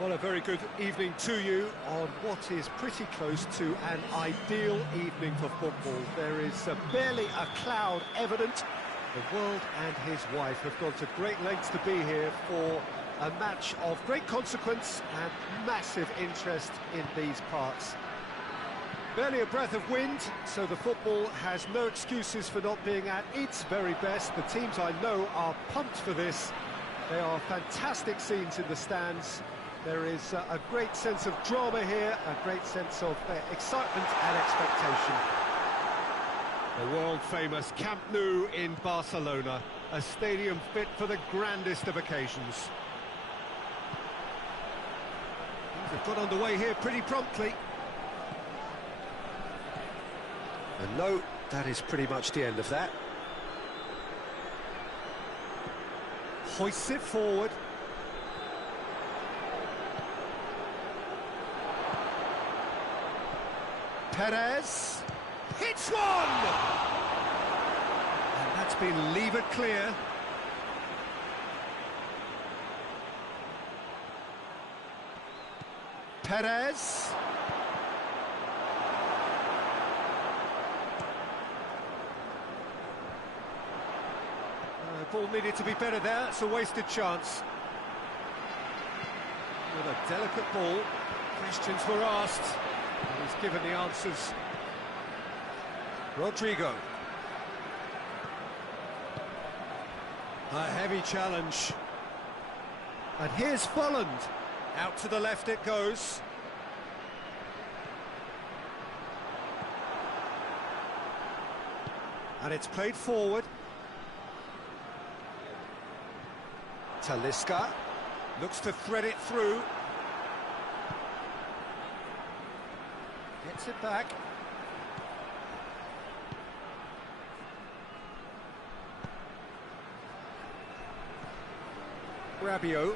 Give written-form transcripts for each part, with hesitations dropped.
Well, a very good evening to you on what is pretty close to an ideal evening for football. There is barely a cloud evident. The world and his wife have gone to great lengths to be here for a match of great consequence and massive interest in these parts. Barely a breath of wind, so the football has no excuses for not being at its very best. The teams I know are pumped for this. They are fantastic scenes in the stands. There is a great sense of drama here, a great sense of excitement and expectation. The world-famous Camp Nou in Barcelona, a stadium fit for the grandest of occasions. Things have got underway here pretty promptly. And no, that is pretty much the end of that. Hoists it forward. Perez hits one! And that's been levered clear. Perez. Ball needed to be better there, it's a wasted chance. With a delicate ball, questions were asked, and he's given the answers. Rodrigo. A heavy challenge. And here's Folland. Out to the left it goes. And it's played forward. Talisca looks to thread it through. Gets it back. Rabiot.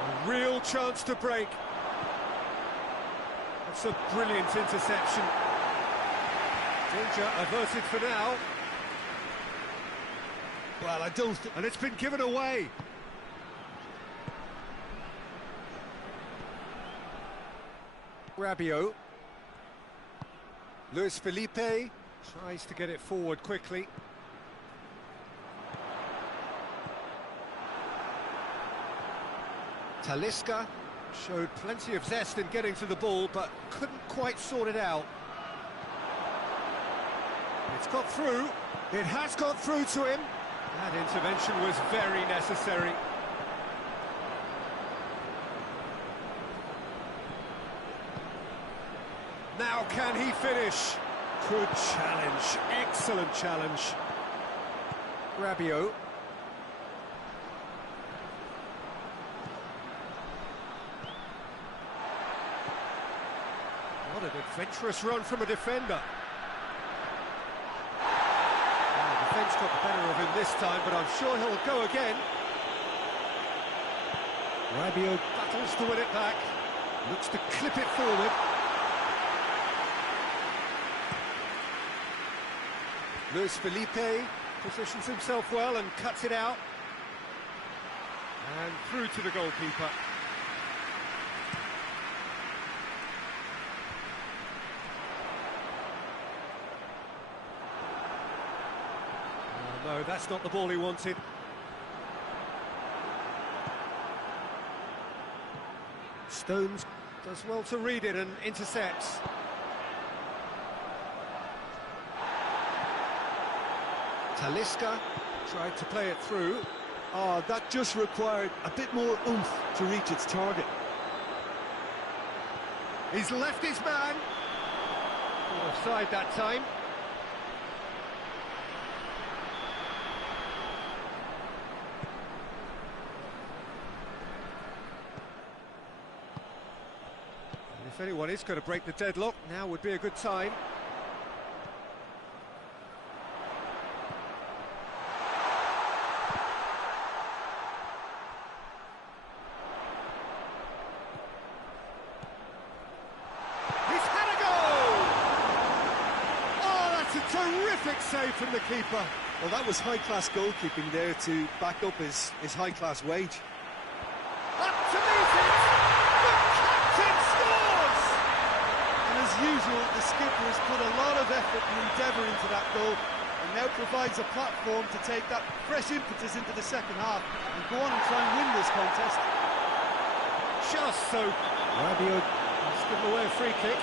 A real chance to break. That's a brilliant interception. Danger averted for now. Well, I don't think... And it's been given away. Rabiot. Luis Felipe tries to get it forward quickly. Talisca showed plenty of zest in getting to the ball, but couldn't quite sort it out. It's got through. It has got through to him. That intervention was very necessary. Now can he finish? Good challenge, excellent challenge. Rabiot. What an adventurous run from a defender. Defence got the better of him this time, but I'm sure he'll go again. Rabiot battles to win it back. Looks to clip it forward. Luis Felipe positions himself well and cuts it out. And through to the goalkeeper. No, that's not the ball he wanted. Stones does well to read it and intercepts. Talisca tried to play it through. Oh, that just required a bit more oomph to reach its target. He's left his man. Offside that time. If anyone is going to break the deadlock, now would be a good time. He's had a goal! Oh, that's a terrific save from the keeper. Well, that was high-class goalkeeping there to back up his high-class wage. Up to meet it! The captain scores! And as usual, the skipper has put a lot of effort and endeavour into that goal, and now provides a platform to take that fresh impetus into the second half and go on and try and win this contest. Just so. Rabiot has given away a free kick.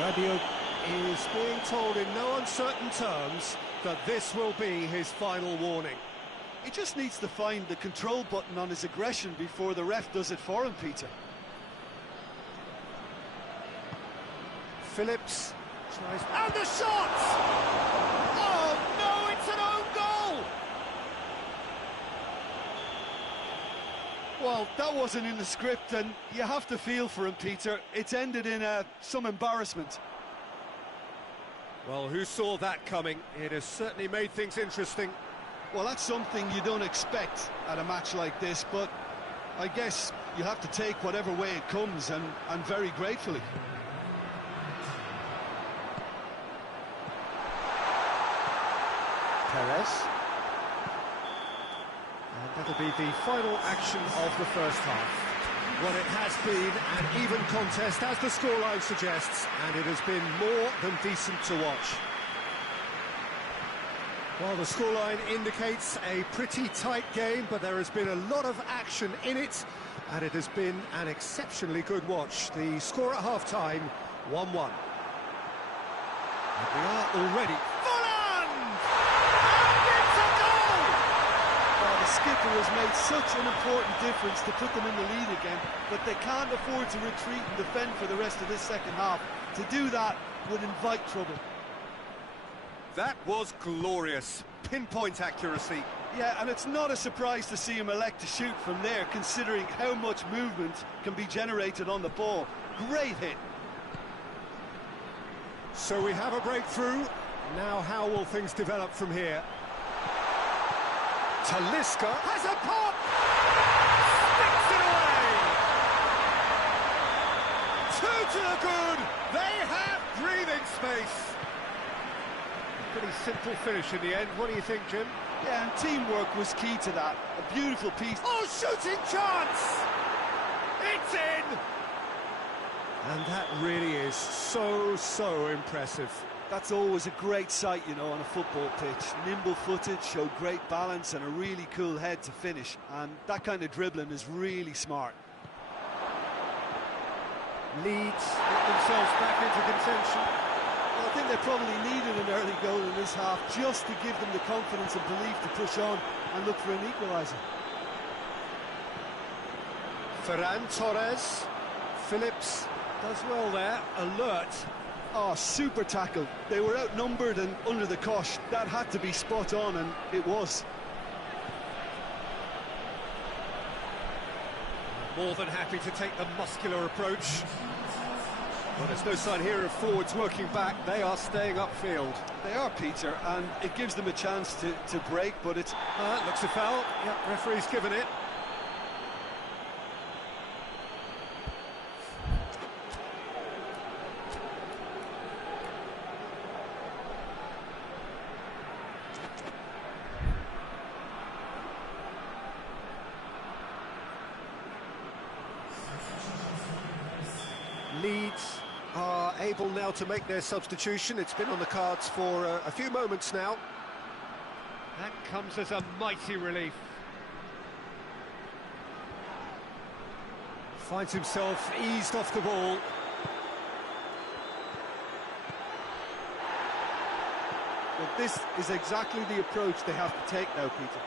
Rabiot is being told in no uncertain terms that this will be his final warning. He just needs to find the control button on his aggression before the ref does it for him, Peter. Phillips tries... And the shot! Oh, no, it's an own goal! Well, that wasn't in the script, and you have to feel for him, Peter. It's ended in some embarrassment. Well, who saw that coming? It has certainly made things interesting. Well, that's something you don't expect at a match like this, but I guess you have to take whatever way it comes, and very gratefully. Perez. And that'll be the final action of the first half. Well, it has been an even contest, as the scoreline suggests, and it has been more than decent to watch. Well, the scoreline indicates a pretty tight game, but there has been a lot of action in it, and it has been an exceptionally good watch. The score at half-time, 1-1. And we are already... The skipper has made such an important difference to put them in the lead again, but they can't afford to retreat and defend for the rest of this second half. To do that would invite trouble. That was glorious. Pinpoint accuracy. Yeah, and it's not a surprise to see him elect to shoot from there, considering how much movement can be generated on the ball. Great hit. So we have a breakthrough. Now how will things develop from here? Talisca has a pop! Sticks it away! Two to the good! They have breathing space! Pretty simple finish in the end. What do you think, Jim? Yeah, and teamwork was key to that. A beautiful piece. Oh, shooting chance! It's in! And that really is so impressive. That's always a great sight, you know, on a football pitch. Nimble-footed, showed great balance and a really cool head to finish. And that kind of dribbling is really smart. Leeds get themselves back into contention. Well, I think they probably needed an early goal in this half just to give them the confidence and belief to push on and look for an equaliser. Ferran Torres. Phillips does well there, alert. Oh, super tackle. They were outnumbered and under the cosh. That had to be spot on, and it was. More than happy to take the muscular approach. Well, there's no sign here of forwards working back. They are staying upfield. They are, Peter, and it gives them a chance to break, but it's... Looks a foul. Yep, referee's given it. Leeds are able now to make their substitution. It's been on the cards for a few moments now. That comes as a mighty relief. Finds himself eased off the ball. Well, this is exactly the approach they have to take now, Peter.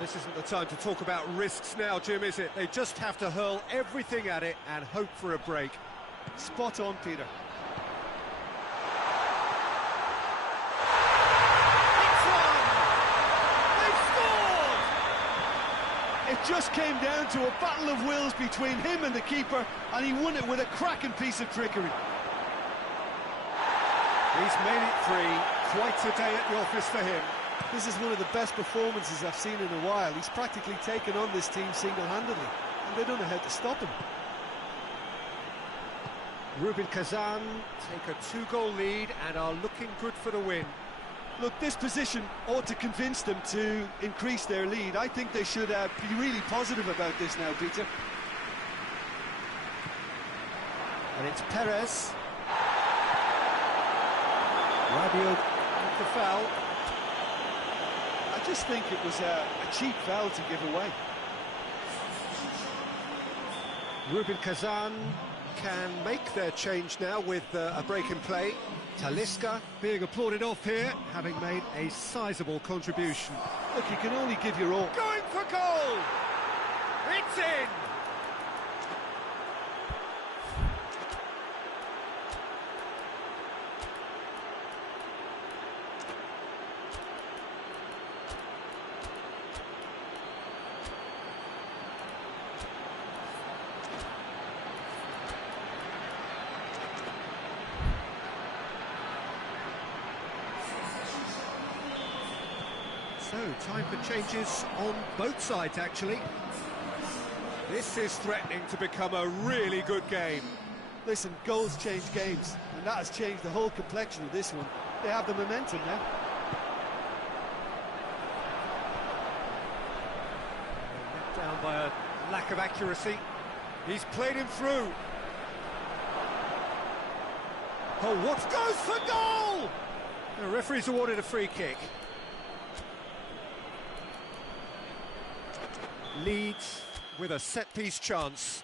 This isn't the time to talk about risks now, Jim, is it? They just have to hurl everything at it and hope for a break. Spot on, Peter. It's one! They've scored! It just came down to a battle of wills between him and the keeper, and he won it with a cracking piece of trickery. He's made it three. Quite a day at the office for him. This is one of the best performances I've seen in a while. He's practically taken on this team single-handedly, and they don't know how to stop him. Rubin Kazan take a 2-goal lead and are looking good for the win. Look, this position ought to convince them to increase their lead. I think they should be really positive about this now, Peter. And it's Perez. Rabiot with the foul. I just think it was a cheap foul to give away. Rubin Kazan can make their change now with a break in play. Talisca being applauded off here, having made a sizable contribution. Look, you can only give your all. Going for goal! It's in! So, time for changes on both sides, actually. This is threatening to become a really good game. Listen, goals change games, and that has changed the whole complexion of this one. They have the momentum now. Let down by a lack of accuracy. He's played him through. Oh, what goes for goal? The referee's awarded a free kick. Leeds with a set-piece chance.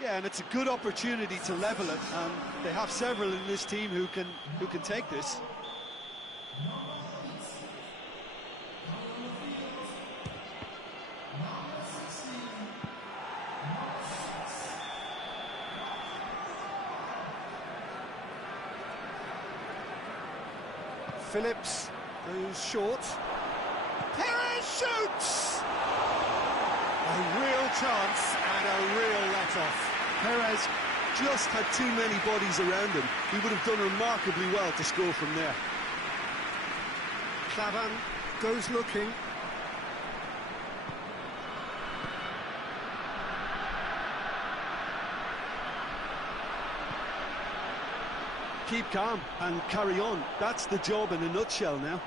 Yeah, and it's a good opportunity to level it, and they have several in this team who can take this. Phillips goes short. Perez shoots! A real chance and a real let-off. Perez just had too many bodies around him. He would have done remarkably well to score from there. Clavan goes looking. Keep calm and carry on. That's the job in a nutshell now.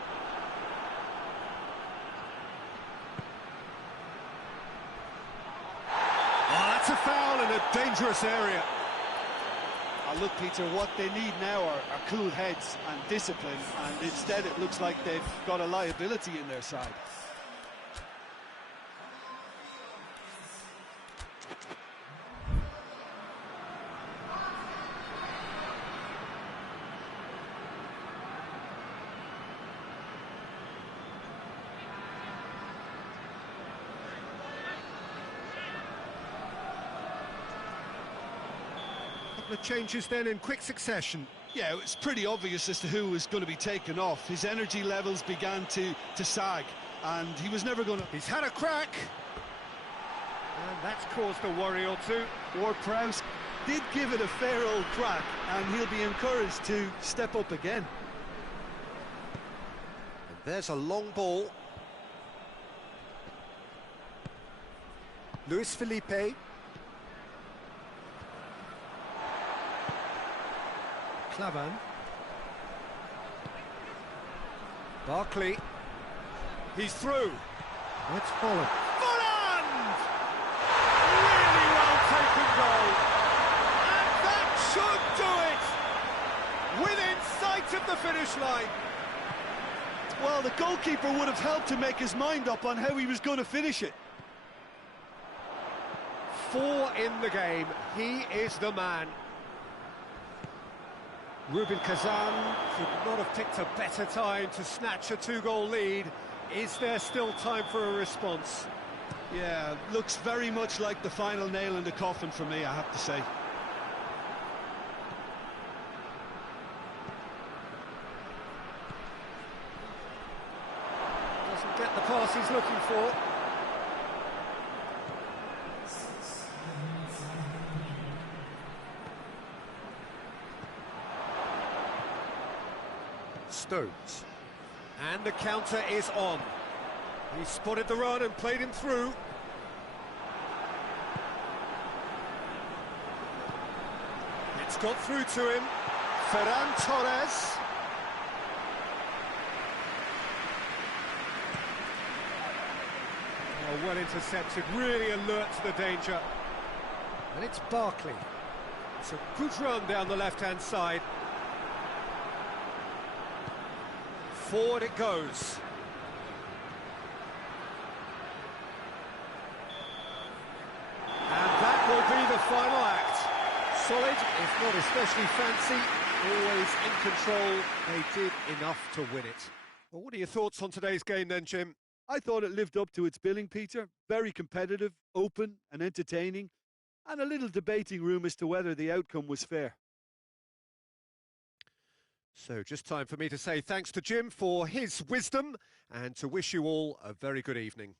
Oh, that's a foul in a dangerous area. Look, Peter, what they need now are cool heads and discipline, and instead it looks like they've got a liability in their side. The changes then in quick succession. Yeah, it's pretty obvious as to who was going to be taken off. His energy levels began to sag, and he was never going to... He's had a crack, and that's caused a worry or two. Ward-Prowse did give it a fair old crack, and he'll be encouraged to step up again. And there's a long ball. Luis Felipe. Clavan. Barkley. He's through. It's Folland. Folland! Really well taken goal. And that should do it! Within sight of the finish line. Well, the goalkeeper would have helped to make his mind up on how he was going to finish it. 4 in the game. He is the man. Rubin Kazan could not have picked a better time to snatch a 2-goal lead. Is there still time for a response? Yeah, looks very much like the final nail in the coffin for me, I have to say. Doesn't get the pass he's looking for. Stones. And the counter is on. He spotted the run and played him through. It's got through to him. Ferran Torres. Oh, well intercepted, really alert to the danger. And it's Barkley. It's a good run down the left-hand side. Forward it goes. And that will be the final act. Solid, if not especially fancy, always in control. They did enough to win it. Well, what are your thoughts on today's game then, Jim? I thought it lived up to its billing, Peter. Very competitive, open and entertaining, and a little debating room as to whether the outcome was fair. So just time for me to say thanks to Jim for his wisdom and to wish you all a very good evening.